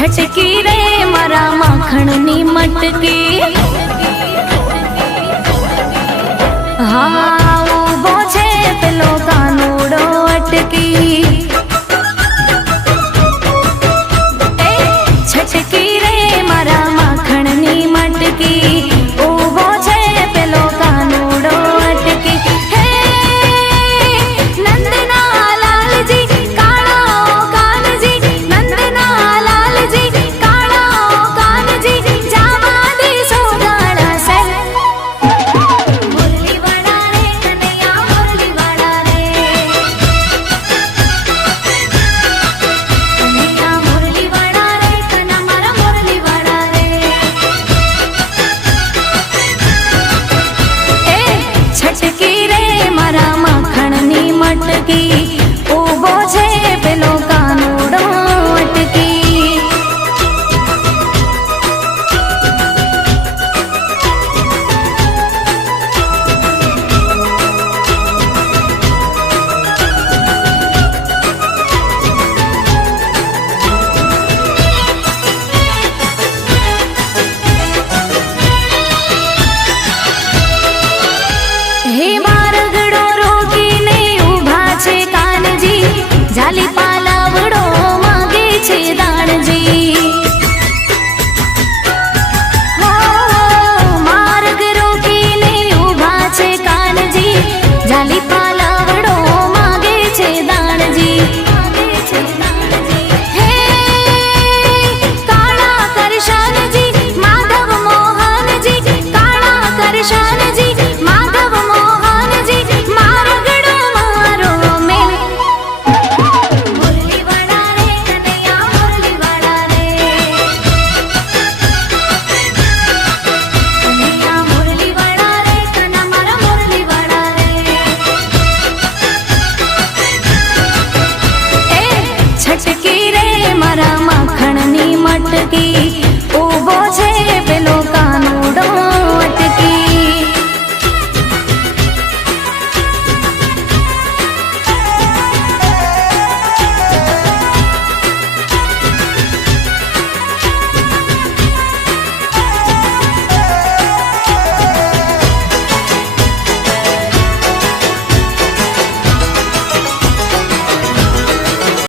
छटकी रे मारा माखणनी मटकी। हाँ ऊभो छे पेलो कानूड़ो अटकी। छटकी रे मारा माखणनी मटकी। ऊभो छे पेलो कानूड़ो अटकी। हे नंदना लाल जी काळा कान जी। नंदना लाल जी काळा कान जी। जावा दे सोगाड़ा से मुरली वाला रे कन्हैया मुरली वाला रे। कन्हैया मुरली वाला रे कन्हा मारा मुरली वाला रे। ए छटकी रे मारा माखणनी मटकी। ऊभो छे पेलो कानूड़ो अटकी। हे मारगड़ो रोकीने ऊभा छे कानजी। जाली पालावड़ो मागे छे दाणजी। हो मार्ग रोकीने ऊभा छे कानजी। जाली पालावड़ो मागे छे दाणजी। हे काळा करशन जी माधव मोहन जी। काळा करशन जी माधव मोहन जी। मारगड़ो मारो मेल मुरली वाला रे कन्हैया मुरली वाला रे। कन्हैया मुरली वाला रे कन्हा मारा मुरली वाला रे। ए छटकी रे मारा माखणनी मटकी।